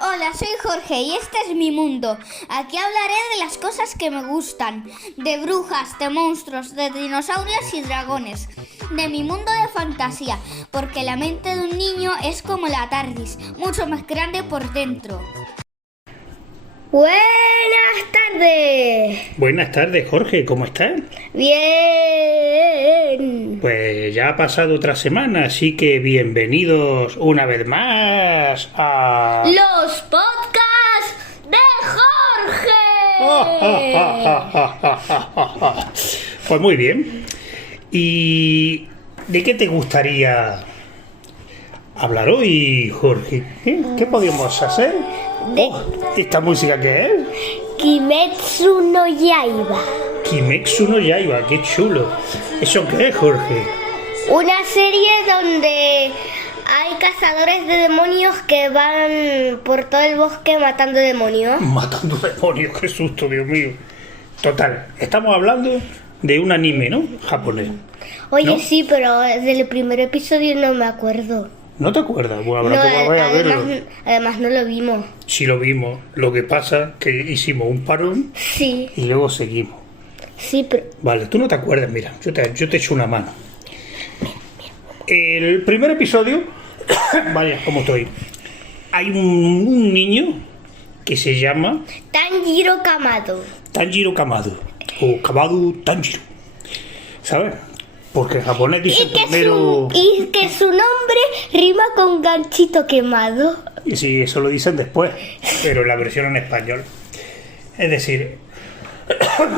Hola, soy Jorge y este es mi mundo. Aquí hablaré de las cosas que me gustan, de brujas, de monstruos, de dinosaurios y dragones, de mi mundo de fantasía, porque la mente de un niño es como la TARDIS, mucho más grande por dentro. Buenas tardes. Buenas tardes, Jorge, ¿cómo estás? Bien. Pues ya ha pasado otra semana, así que bienvenidos una vez más a... Los podcasts de Jorge. Pues muy bien. ¿Y de qué te gustaría hablar hoy, Jorge? ¿Qué podríamos hacer? ¿Esta música qué es? Kimetsu no Yaiba. Kimetsu no Yaiba, qué chulo. ¿Eso qué es, Jorge? Una serie donde hay cazadores de demonios que van por todo el bosque matando demonios. Matando demonios, qué susto, Dios mío. Total, estamos hablando de un anime, ¿no? Japonés. Oye, ¿No? sí, pero del primer episodio no me acuerdo. ¿No te acuerdas? Bueno, No, voy a verlo. además no lo vimos. Sí lo vimos. Lo que pasa que hicimos un parón Sí, y luego seguimos. sí, pero... Vale, tú no te acuerdas, mira, yo te echo una mano. El primer episodio, vaya, como estoy. Hay un niño que se llama Tanjiro Kamado. Tanjiro Kamado. O Kamado Tanjiro. ¿Sabes? Porque en japonés dice primero... Y que su nombre rima con ganchito quemado. Y sí, eso lo dicen después, pero la versión en español. Es decir,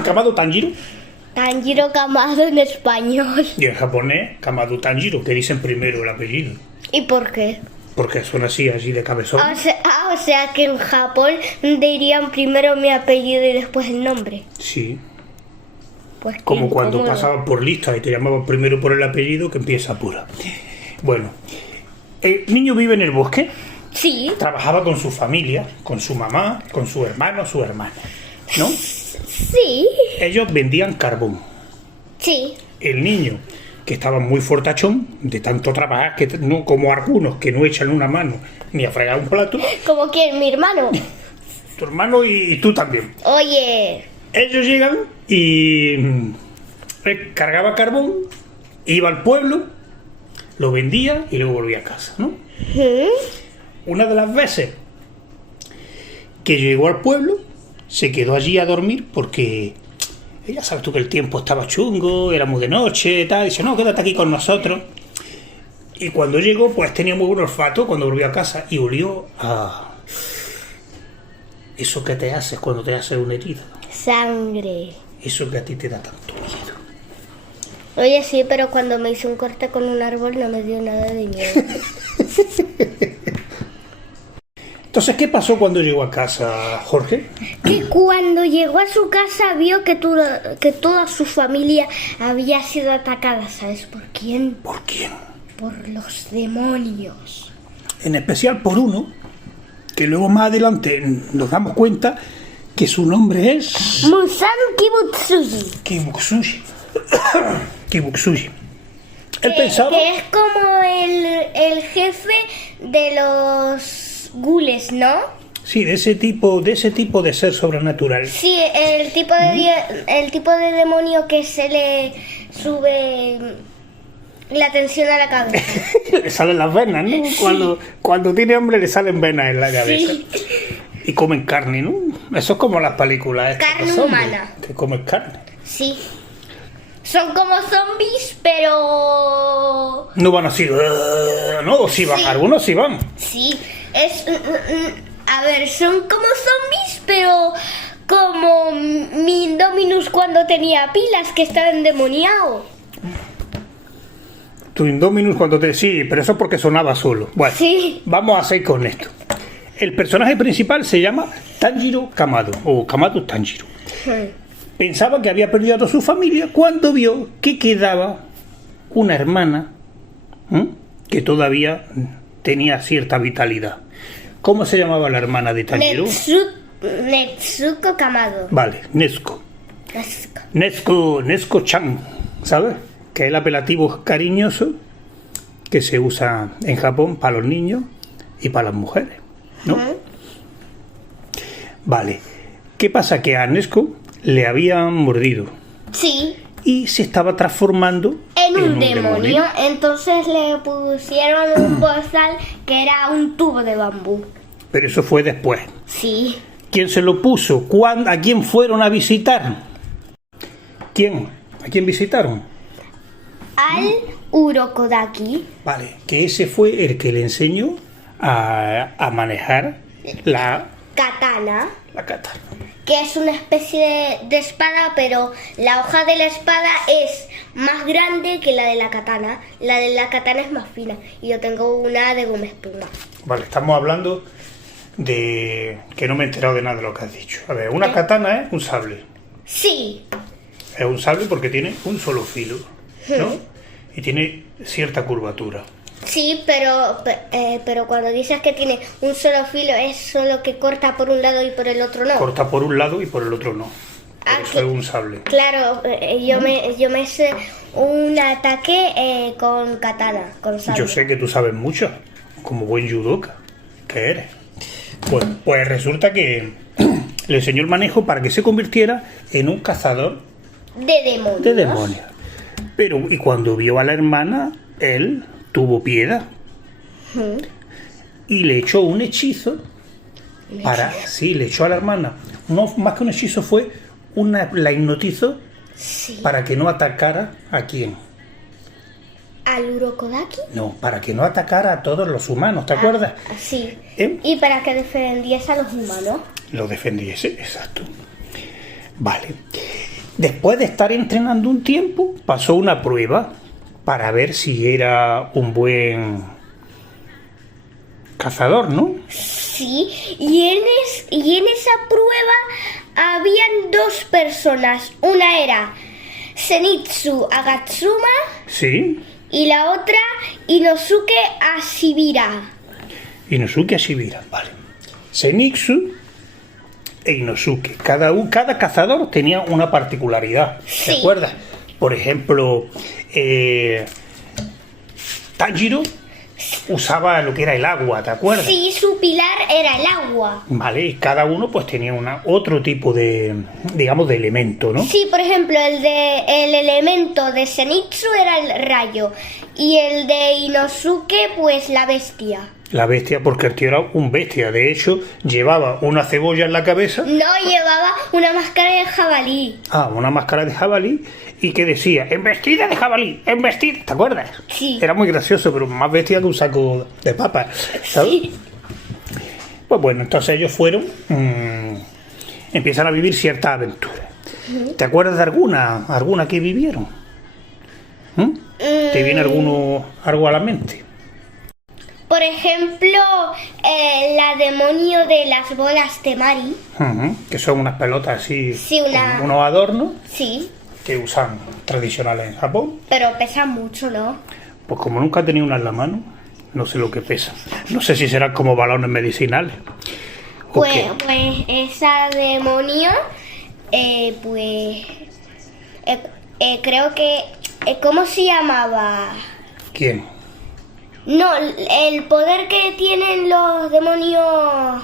Kamado Tanjiro, Tanjiro Kamado en español. y en japonés, Kamado Tanjiro, que dicen primero el apellido. ¿Y por qué? Porque son así de cabezón. O sea que en Japón dirían primero mi apellido y después el nombre. Sí, Pues qué como cuando incómodo. pasaban por lista y te llamaban primero por el apellido, que empieza pura. Bueno, el niño vive en el bosque, Sí, trabajaba con su familia, con su mamá, con su hermano, su hermana, ¿no? sí, Ellos vendían carbón. sí. El niño, que estaba muy fortachón de tanto trabajar, que no como algunos que no echan una mano ni a fregar un plato, ¿Como quién? Mi hermano. tu hermano y tú también. Oye, Ellos llegan y cargaba carbón, iba al pueblo, lo vendía y luego volvía a casa, ¿no? Una de las veces que llegó al pueblo, se quedó allí a dormir porque ya sabes tú que el tiempo estaba chungo, era muy de noche, tal, y dice, no, quédate aquí con nosotros. Y cuando llegó, pues tenía muy buen olfato cuando volvió a casa y olió a eso que te haces cuando te haces una herida, sangre. eso que a ti te da tanto miedo. Oye, sí, pero cuando me hice un corte con un árbol no me dio nada de miedo. Entonces, ¿qué pasó cuando llegó a casa, Jorge? Que cuando llegó a su casa vio que toda su familia había sido atacada. ¿Sabes por quién? ¿Por quién? Por los demonios. En especial por uno, que luego más adelante nos damos cuenta que su nombre es... Musan Kibutsuji. Kibutsuji. Kibutsuji. Él pensaba... Que es como el jefe de los gules, ¿no? Sí, de ese tipo de ser sobrenatural. Sí, el tipo de demonio que se le sube la tensión a la cabeza. Le salen las venas, ¿no? Sí. Cuando tiene hambre le salen venas en la cabeza. Sí. Y comen carne, ¿no? Eso es como las películas. estas Carne de zombies, humana. que comen carne. Sí. Son como zombies, pero... No van así... no, sí van, Sí. algunos sí van. Sí, a ver, son como zombies, pero como mi Indominus cuando tenía pilas, que estaba endemoniado. Tu Indominus cuando te... Sí, pero eso porque sonaba solo. Bueno, Sí. vamos a seguir con esto. El personaje principal se llama Tanjiro Kamado, o Kamado Tanjiro. Pensaba que había perdido a toda su familia cuando vio que quedaba una hermana que todavía tenía cierta vitalidad. ¿Cómo se llamaba la hermana de Tanjiro? Netsuko Kamado. Vale, Nezuko. Netsuko. Nezuko-chan, ¿sabes? Que es el apelativo cariñoso que se usa en Japón para los niños y para las mujeres, ¿no? Vale. ¿Qué pasa? Que a Nesco le habían mordido Sí, y se estaba transformando en un demonio. Entonces le pusieron un bozal que era un tubo de bambú. Pero eso fue después. Sí. ¿Quién se lo puso? ¿A quién fueron a visitar? ¿Quién? ¿A quién visitaron? Al Urokodaki. Vale, que ese fue el que le enseñó a manejar la Katana, katana. que es una especie de espada, pero la hoja de la espada es más grande que la de la katana. La de la katana es más fina y yo tengo una de goma espuma. Vale, estamos hablando de que no me he enterado de nada de lo que has dicho. A ver, una katana es un sable. Sí, Es un sable porque tiene un solo filo, ¿no? Y tiene cierta curvatura. sí, pero cuando dices que tiene un solo filo es solo que corta por un lado y por el otro no. Corta por un lado y por el otro no. Por eso es un sable. Claro, yo me sé un ataque con katana, con sable. Yo sé que tú sabes mucho, como buen judoka que eres. Bueno, pues resulta que le enseñó el manejo para que se convirtiera en un cazador De demonios. de demonios. Pero, y cuando vio a la hermana, él tuvo piedad y le echó un hechizo para... Sí, le echó a la hermana. No, más que un hechizo fue la hipnotizó Sí. para que no atacara a quién. ¿Al Urokodaki? No, para que no atacara a todos los humanos, ¿te acuerdas? Sí. ¿Eh? Y para que defendiese a los humanos. Lo defendiese, exacto. Vale. Después de estar entrenando un tiempo, pasó una prueba para ver si era un buen cazador, ¿no? Sí. Y en esa prueba habían dos personas. Una era Zenitsu Agatsuma Sí. y la otra Inosuke Ashibira. Inosuke Ashibira, vale. Zenitsu e Inosuke. Cada cazador tenía una particularidad, ¿te Sí. acuerdas? Por ejemplo, Tanjiro usaba lo que era el agua, ¿te acuerdas? Sí, su pilar era el agua. Vale, y cada uno pues tenía otro tipo de, digamos, de elemento, ¿no? Sí, por ejemplo, el elemento de Zenitsu era el rayo y el de Inosuke, pues la bestia. La bestia, porque el tío era un bestia. De hecho, llevaba una cebolla en la cabeza. No, llevaba una máscara de jabalí. Una máscara de jabalí. Y que decía, embestida de jabalí, embestida. ¿Te acuerdas? Sí. Era muy gracioso, pero más bestia que un saco de papas, ¿sabes? Sí. Pues bueno, entonces ellos fueron... empiezan a vivir ciertas aventuras. ¿Te acuerdas de alguna que vivieron? ¿Te viene algo a la mente? Por ejemplo, la demonio de las bolas Temari. Que son unas pelotas así, Sí, con unos adornos Sí, que usan tradicionales en Japón. pero pesa mucho, ¿no? Pues como nunca he tenido una en la mano, no sé lo que pesa. No sé si serán como balones medicinales. ¿O Pues, qué? pues esa demonio, creo que... ¿cómo se llamaba? ¿Quién? No, el poder que tienen los demonios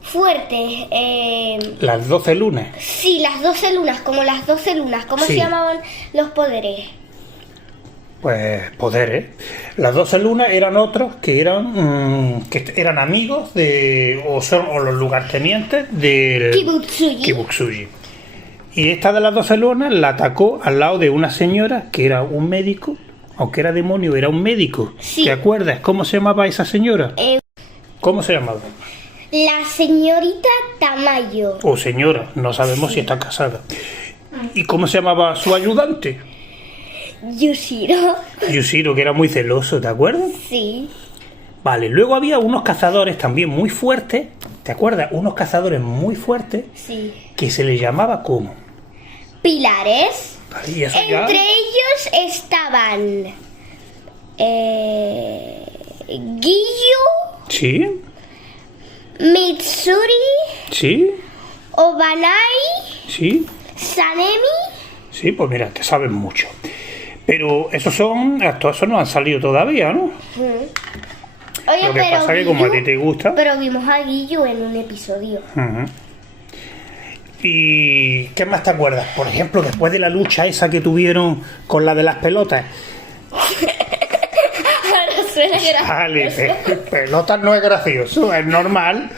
fuertes. Las 12 lunas. Sí, las 12 lunas, como las 12 lunas. ¿Cómo Sí. se llamaban los poderes? Pues poderes. Las 12 lunas eran otros que eran amigos o los lugartenientes del Kibutsuji. Y esta de las 12 lunas la atacó al lado de una señora que era un médico, aunque era demonio, era un médico. Sí. ¿Te acuerdas cómo se llamaba esa señora? ¿Cómo se llamaba? La señorita Tamayo. O señora, no sabemos si está casada. ¿Y cómo se llamaba su ayudante? Yushiro. Yushiro, que era muy celoso, ¿te acuerdas? Sí. Vale, luego había unos cazadores también muy fuertes, ¿te acuerdas? Unos cazadores muy fuertes Sí. que se les llamaba ¿cómo? Pilares. Vale, y eso ya... Entre ellos estaban Giyu, Sí, Mitsuri, sí, Obanai, sí, Sanemi. sí, pues mira, te sabes mucho. Pero todos esos no han salido todavía, ¿no? Oye, Lo que pero pasa es que como a ti te gusta... Pero vimos a Guillo en un episodio. Ujú. ¿Y qué más te acuerdas? Por ejemplo, después de la lucha esa que tuvieron con la de las pelotas. Ahora suena Vale, gracioso. pelotas no es gracioso, es normal.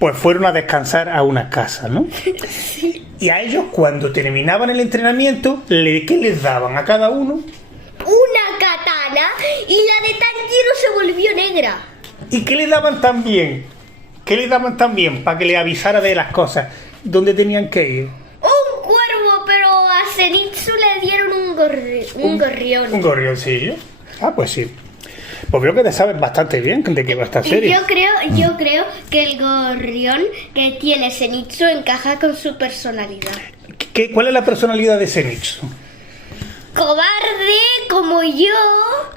Pues fueron a descansar a una casa, ¿no? Sí. Y a ellos, cuando terminaban el entrenamiento, ¿qué les daban a cada uno? Una katana y la de Tanjiro se volvió negra. ¿Y qué le daban también? ¿Qué le daban también para que le avisara de las cosas? ¿Dónde tenían que ir? Un cuervo, pero a Zenitsu le dieron un gorrión. Un gorrioncillo. Ah, pues sí. Pues creo que te sabes bastante bien de qué va esta serie. Yo creo que el gorrión que tiene Zenitsu encaja con su personalidad. ¿Cuál es la personalidad de Zenitsu? Cobarde como yo.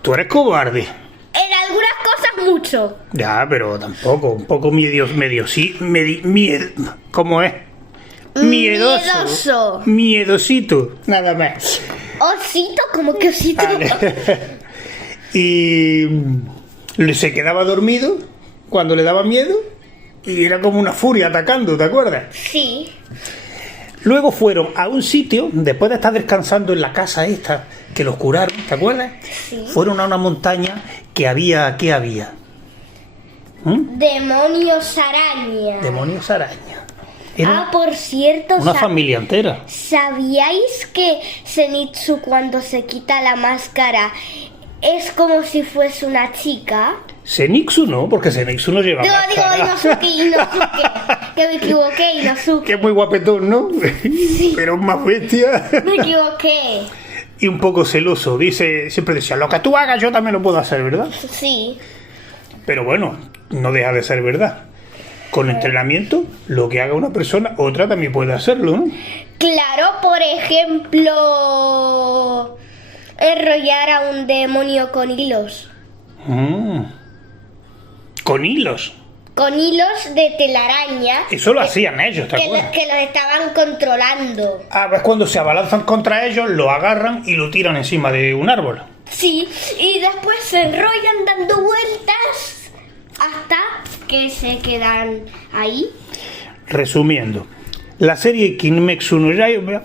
Tú eres cobarde. En algunas cosas mucho. Ya, pero tampoco. Un poco ¿cómo es? Miedoso. Miedosito. Nada más. Osito, como que osito. Vale. Y se quedaba dormido cuando le daba miedo y era como una furia atacando, ¿te acuerdas? Sí. Luego fueron a un sitio, después de estar descansando en la casa esta, que los curaron, ¿te acuerdas? Sí. Fueron a una montaña que había, ¿qué había? Demonios araña. Demonios araña. Era Por cierto, una familia entera. ¿sabíais que Zenitsu cuando se quita la máscara es como si fuese una chica? Zenitsu no, porque Zenitsu no lleva Digo, máscara. Inosuke. Que me equivoqué, Inosuke. Que es muy guapetón, ¿no? Pero es más bestia. Me equivoqué. Y un poco celoso. Siempre decía, lo que tú hagas yo también lo puedo hacer, ¿verdad? Sí. Pero bueno, no deja de ser verdad. Con entrenamiento, lo que haga una persona, otra también puede hacerlo, ¿no? Claro, por ejemplo, enrollar a un demonio con hilos. Con hilos. Con hilos de telaraña. Eso lo hacían ellos, ¿te acuerdas? Que los estaban controlando. Ah, pues cuando se abalanzan contra ellos, lo agarran y lo tiran encima de un árbol. Sí, y después se enrollan dando vueltas hasta que se quedan ahí. Resumiendo, la serie Kimetsu no Yaiba,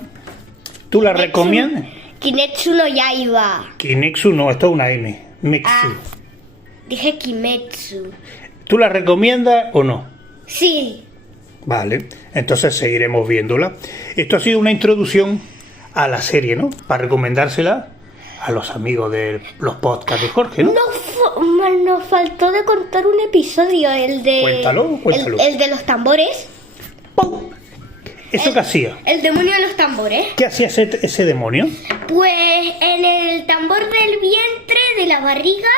¿tú la recomiendas? Kimetsu no Yaiba. Kimetsu no, esto es una M. Metsu. Dije Kimetsu. ¿Tú la recomiendas o no? Sí. Vale, entonces seguiremos viéndola. Esto ha sido una introducción a la serie, ¿no? Para recomendársela a los amigos de los podcasts de Jorge, ¿no? Nos faltó de contar un episodio, el de... Cuéntalo. El de los tambores. ¡Pum! ¿Eso qué hacía? El demonio de los tambores. ¿Qué hacía ese demonio? Pues en el tambor del vientre, de la barriga,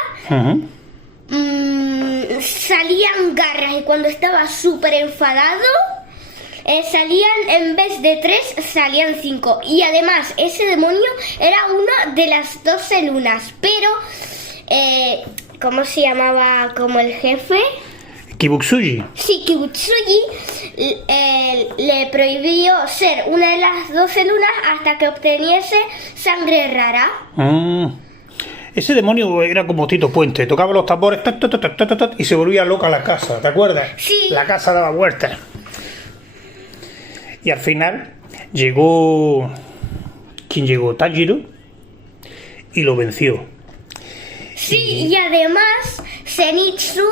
salían garras, y cuando estaba súper enfadado, salían, en vez de 3, salían 5. Y además, ese demonio era una de las 12 lunas, pero, ¿cómo se llamaba como el jefe? Kibutsuji. Sí, Kibutsuji le prohibió ser una de las 12 lunas hasta que obteniese sangre rara. Ese demonio era como Tito Puente, tocaba los tambores y se volvía loca la casa, ¿te acuerdas? Sí. La casa daba vueltas. Y al final llegó... ¿Quién llegó? Tanjiro, y lo venció. Sí, y además Zenitsu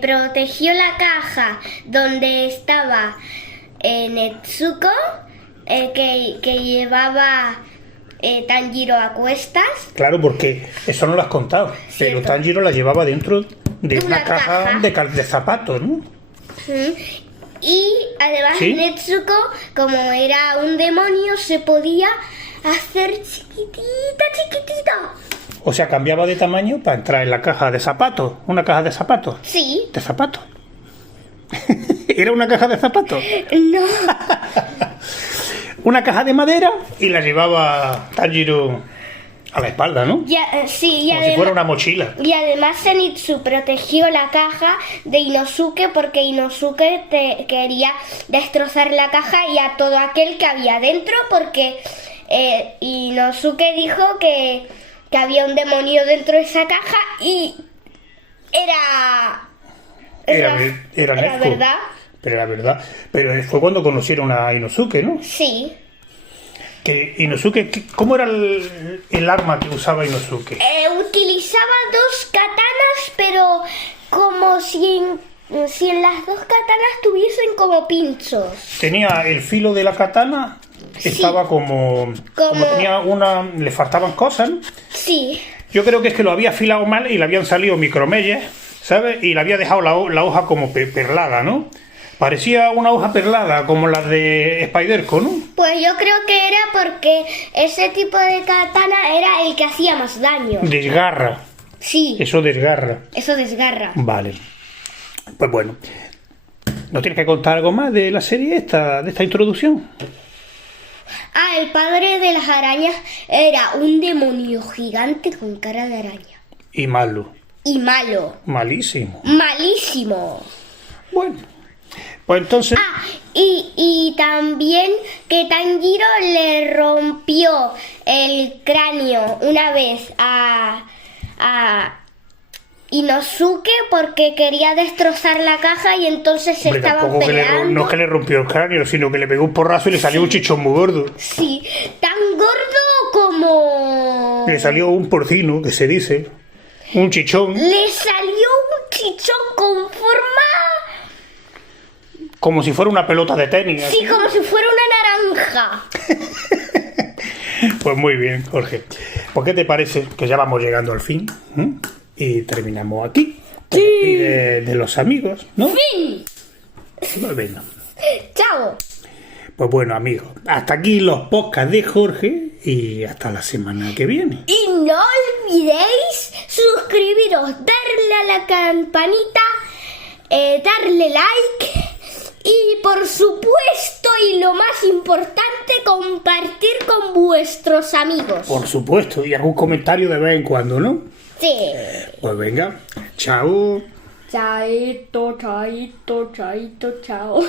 protegió la caja donde estaba Netsuko, que llevaba Tanjiro a cuestas. Claro, porque eso no lo has contado. Pero Tanjiro la llevaba dentro de una caja de zapatos, ¿no? Y además ¿Sí? Netsuko, como era un demonio, se podía hacer chiquitita. O sea, cambiaba de tamaño para entrar en la caja de zapatos. ¿Una caja de zapatos? Sí. ¿De zapatos? ¿Era una caja de zapatos? No. Una caja de madera y la llevaba Tanjiro a la espalda, ¿no? Sí, y como si fuera una mochila. Y además Zenitsu protegió la caja de Inosuke porque Inosuke quería destrozar la caja y a todo aquel que había dentro, porque Inosuke dijo que había un demonio dentro de esa caja y Era Era Nezuko. verdad. Pero era verdad. Pero fue cuando conocieron a Inosuke, ¿no? Sí. Que Inosuke, ¿cómo era el arma que usaba Inosuke? Utilizaba 2 katanas, pero como si en las 2 katanas tuviesen como pinchos. Tenía el filo de la katana, estaba como tenía le faltaban cosas, ¿no? Sí. Yo creo que es que lo había afilado mal y le habían salido micromelles, ¿sabes? Y le había dejado la hoja como perlada, ¿no? Parecía una hoja perlada, como la de Spider-Co, ¿no? Pues yo creo que era porque ese tipo de katana era el que hacía más daño. Desgarra, Sí, eso desgarra. eso desgarra. Vale. Pues bueno. ¿Nos tienes que contar algo más de la serie de esta introducción? El padre de las arañas era un demonio gigante con cara de araña. Y malo. Y malo. Malísimo. Malísimo. Bueno. Pues entonces... Y también que Tanjiro le rompió el cráneo una vez a Inosuke porque quería destrozar la caja y entonces se Hombre, estaban tampoco peleando. no es que le rompió el cráneo, sino que le pegó un porrazo y le salió un chichón muy gordo. Sí, tan gordo como... Le salió un porcino, que se dice. Un chichón. Le salió un chichón con forma... Como si fuera una pelota de tenis. Sí, así. como si fuera una naranja. Pues muy bien, Jorge. ¿Por qué te parece que ya vamos llegando al fin? Y terminamos aquí. Te despides de los amigos, ¿no? ¡Fin! Pues venga. ¡Chao! Pues bueno, amigos, hasta aquí los podcasts de Jorge y hasta la semana que viene. Y no olvidéis suscribiros, darle a la campanita, darle like y por supuesto y lo más importante, compartir con vuestros amigos. Por supuesto, y algún comentario de vez en cuando, ¿no? Sí. Pues venga, chao. Chaito, chaito, chaito, chao.